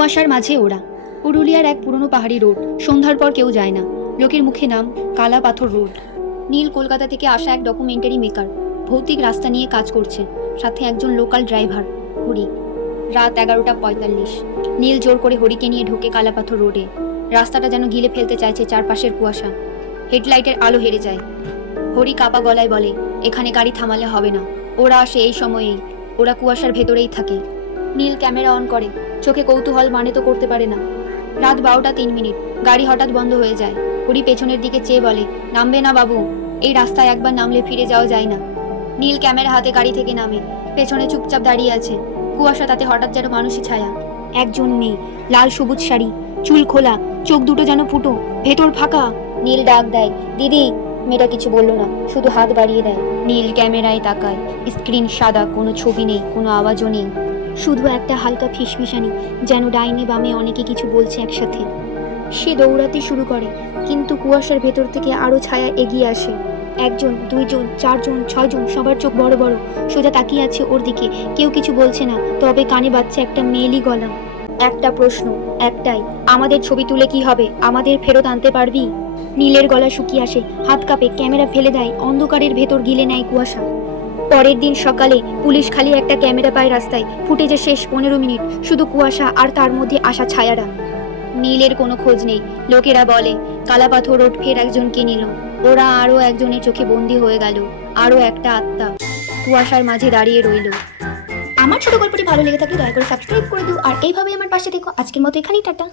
কুয়াশার মাঝে ওরা। পুরুলিয়ার এক পুরনো পাহাড়ি রোড। সন্ধ্যার পর কেউ যায় না। লোকের মুখে নাম কালা পাথর রোড। নীল কলকাতা থেকে আসা এক ডকুমেন্টারি মেকার, ভৌতিক রাস্তা নিয়ে কাজ করছে, সাথে একজন লোকাল ড্রাইভার হরি। রাত 11:45। নীল জোর করে হরিকে নিয়ে ঢোকে কালাপাথর রোডে। রাস্তাটা যেন গিলে ফেলতে চাইছে চারপাশের কুয়াশা। হেডলাইটের আলো হেরে যায়। হরি কাপা গলায় বলে, এখানে গাড়ি থামালে হবে না। ওরা আসে এই সময়েই। ওরা কুয়াশার ভেতরেই থাকে। নীল ক্যামেরা অন করে। চোখে কৌতূহল মানে তো করতে পারে না। রাত 12:03। গাড়ি হঠাৎ বন্ধ হয়ে যায়। হরি পেছনের দিকে চেয়ে বলে, নামবে না বাবু? এই রাস্তায় একবার নামলে ফিরে যাওয়া যায় না। নীল ক্যামেরা হাতে গাড়ি থেকে নামে। পেছনে চুপচাপ দাঁড়িয়ে আছে কুয়াশা, তাতে হঠাৎ যেন মানুষই ছায়া। একজন মেয়ে, লাল সবুজ শাড়ি, চুল খোলা, চোখ দুটো যেন ফুটো, ভেতর ফাঁকা। নীল ডাক দেয়, দিদি। মেয়েটা কিছু বলল না, শুধু হাত বাড়িয়ে দেয়। নীল ক্যামেরায় তাকায়। স্ক্রিন সাদা, কোনো ছবি নেই, কোনো আওয়াজও নেই, শুধু একটা হালকা ফিসফিসানি, যেন ডাইনে বামে অনেকে কিছু বলছে একসাথে। সে দৌড়াতে শুরু করে, কিন্তু কুয়াশার ভেতর থেকে আরো ছায়া এগিয়ে আসে। একজন, দুইজন, চারজন, ছয়জন, সবার চোখ বড় বড়, সোজা তাকিয়ে আছে ওর দিকে। কেউ কিছু বলছে না, তবে কানে বাজছে একটা মেয়েলি গলা। একটা প্রশ্ন, একটাই, আমাদের ছবি তুলে কি হবে? আমাদের ফেরত আনতে পারবি? নীলের গলা শুকিয়ে আসে, হাত কাঁপে, ক্যামেরা ফেলে দেয়। অন্ধকারের ভেতর গিলে নেয় কুয়াশা। পরের দিন সকালে পুলিশ খালি একটা ক্যামেরা পায় রাস্তায়। ফুটেজে শেষ 15 মিনিট, শুধু কুয়াশা আর তার মধ্যে আসা ছায়ারা। নীলের কোনো খোঁজ নেই। লোকেরা বলে কালাপাথর রোড ফের একজনকে নিল। ওরা আরও একজনের চোখে বন্দি হয়ে গেল। আরও একটা আত্মা কুয়াশার মাঝে দাঁড়িয়ে রইল। আমার ছোট গল্পটি ভালো লেগে থাকলে দয়া করে সাবস্ক্রাইব করে দিও, আর এইভাবে আমার পাশে দেখো। আজকের মতো এখানেই টাটা।